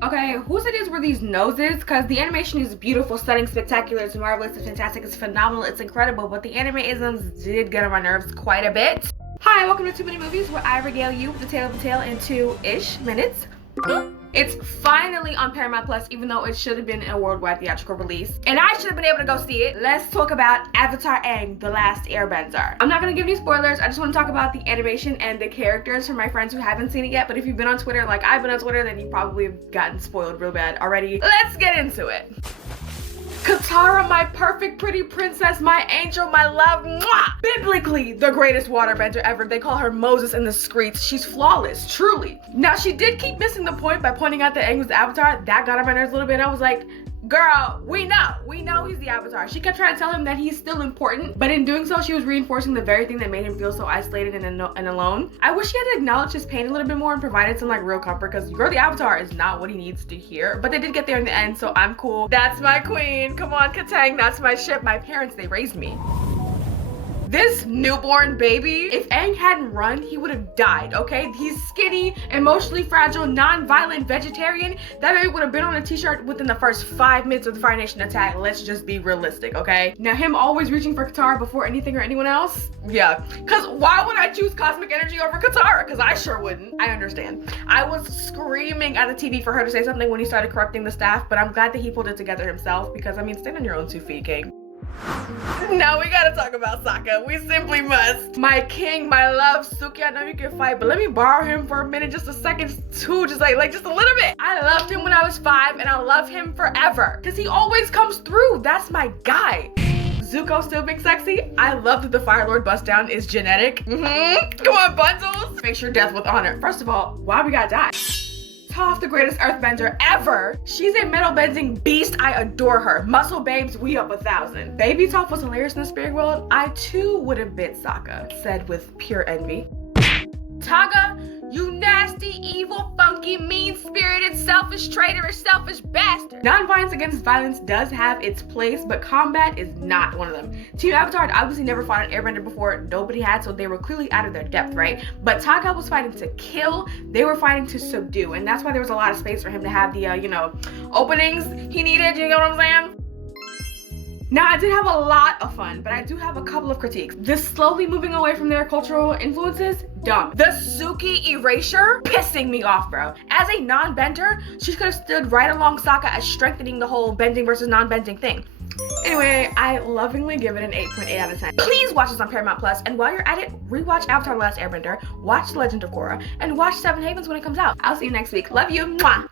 Okay, whose ideas were these noses? Because the animation is beautiful, stunning, spectacular, it's marvelous, it's fantastic, it's phenomenal, it's incredible, but the anime-isms did get on my nerves quite a bit. Hi, welcome to Too Many Movies, where I regale you with the tale of the tale in 2-ish minutes. It's finally on Paramount Plus, even though it should have been a worldwide theatrical release. And I should have been able to go see it. Let's talk about Avatar Aang, The Last Airbender. I'm not gonna give you spoilers, I just wanna talk about the animation and the characters for my friends who haven't seen it yet, but if you've been on Twitter like I've been on Twitter, then you probably have gotten spoiled real bad already. Let's get into it. Katara, my perfect pretty princess, my angel, my love, mwah! Biblically the greatest waterbender ever. They call her Moses in the streets. She's flawless, truly. Now she did keep missing the point by pointing out that Aang was the Avatar. That got on my nerves a little bit. I was like, girl, we know he's the Avatar. She kept trying to tell him that he's still important, but in doing so, she was reinforcing the very thing that made him feel so isolated and alone. I wish he had acknowledged his pain a little bit more and provided some like real comfort, because you're the Avatar is not what he needs to hear, but they did get there in the end, so I'm cool. That's my queen. Come on, Katang, that's my ship. My parents, they raised me. This newborn baby, if Aang hadn't run, he would have died, okay? He's skinny, emotionally fragile, non-violent vegetarian. That baby would have been on a t-shirt within the first 5 minutes of the Fire Nation attack. Let's just be realistic, okay? Now, him always reaching for Katara before anything or anyone else? Yeah, because why would I choose cosmic energy over Katara? Because I sure wouldn't. I understand. I was screaming at the TV for her to say something when he started corrupting the staff, but I'm glad that he pulled it together himself, because, I mean, stand on your own 2 feet, King. Now we gotta talk about Sokka. We simply must. My king, my love, Suki, I know you can fight, but let me borrow him for a minute, just a second, too, just like just a little bit. I loved him when I was 5, and I love him forever, because he always comes through. That's my guy. Zuko still being sexy. I love that the Fire Lord bust down is genetic. Come on, bundles. Make sure death with honor. First of all, why we gotta die? Toph, the greatest earthbender ever. She's a metal bending beast. I adore her. Muscle babes, we up 1,000. Baby Toph was hilarious in the spirit world. I too would have bit Sokka, said with pure envy. Taga, you nasty, evil, funky, mean-spirited, selfish, traitorous, selfish bastard. Non-violence against violence does have its place, but combat is not one of them. Team Avatar had obviously never fought an airbender before. Nobody had, so they were clearly out of their depth, right? But Taga was fighting to kill. They were fighting to subdue, and that's why there was a lot of space for him to have the, openings he needed. You know what I'm saying? Now, I did have a lot of fun, but I do have a couple of critiques. This slowly moving away from their cultural influences, dumb. The Suki erasure, pissing me off, bro. As a non-bender, she could have stood right along Sokka as strengthening the whole bending versus non-bending thing. Anyway, I lovingly give it an 8.8 out of 10. Please watch this on Paramount Plus, and while you're at it, rewatch Avatar: The Last Airbender, watch The Legend of Korra, and watch Seven Havens when it comes out. I'll see you next week. Love you, mwah!